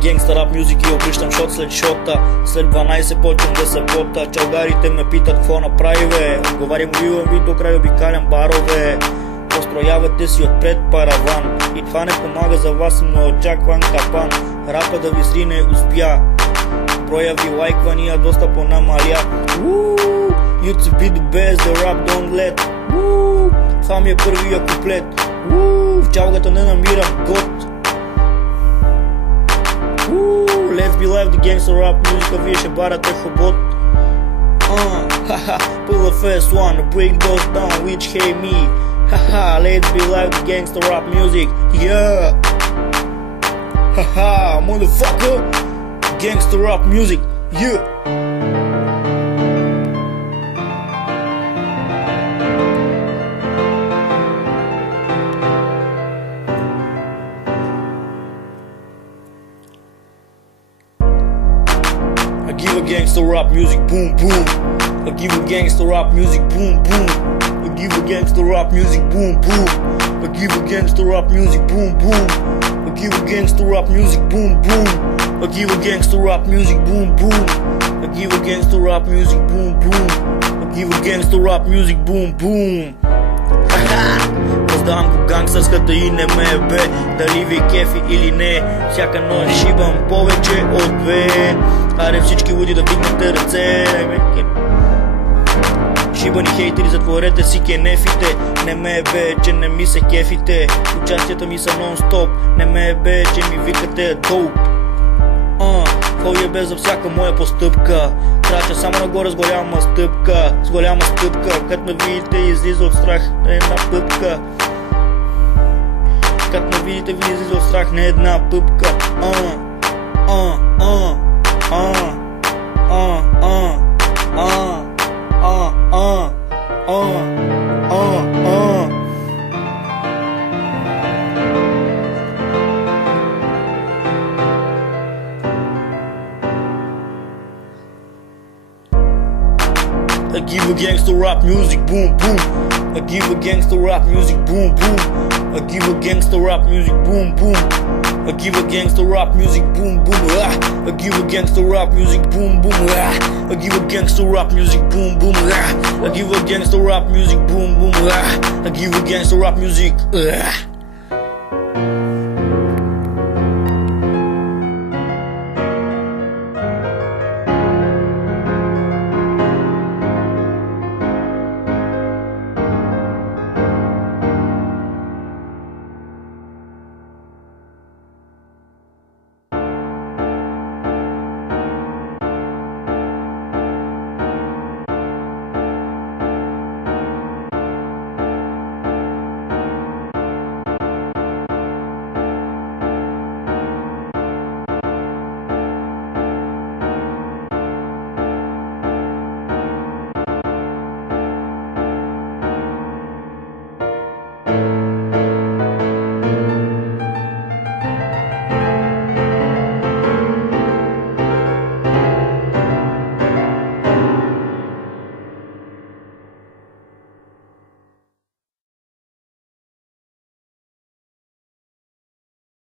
генгста рап мюзик и обръщам шот след шота. След 12 почвам да се пота. Чалгарите ме питат какво направи бе. Отговарям, бивам ви до край, обикалям барове. Построявате си отпред параван и това не помага за вас, но очакван капан. Рапа да ви срине успя, броя ви лайквания доста понамаля. You'd to be the best, the rap don't let. Това ми е първия куплет. В чалгата не намирам год. Let's be live, the gangsta rap музика, вие ще барате хобот. Pull a fast one to break those down which hate me. Let's be live, the gangsta rap music. Yeah. Motherfucker. Gangsta rap music. Yeah. I give a gangsta rap music, boom boom. I give a gangsta rap music, boom boom. I give a gangsta rap music, boom boom. I give a gangsta rap music, boom boom. I give a gangsta rap music, boom boom. I give a gangsta rap music, boom boom. I give a gangsta rap music, boom boom. I give a gangsta rap music, boom boom. Раздавам го гангстърската и не ме бе. Дали ви кефи или не, всяка нощ шибам повече от две. Аре всички луди да вдигнете ръце. Шибани хейтери, затворете си кенефите. Не ме бе, че не ми се кефите. Участията ми са нон-стоп. Не ме бе, че ми викате доуп. Кой е бе за всяка моя постъпка. Крача само нагоре с голяма стъпка. С голяма стъпка. Като ме видите излиза от страх не една пъпка. Като ме видите ви излиза от страх не една пъпка. I give a gangsta rap music, boom boom. I give a gangsta rap music, boom boom. I give a gangsta rap music, boom boom. I give a gangsta rap music, boom boom. I give a gangsta rap music, boom boom. I give a gangsta rap music, boom boom. I give a gangsta rap music, boom boom. I give a gangsta rap music.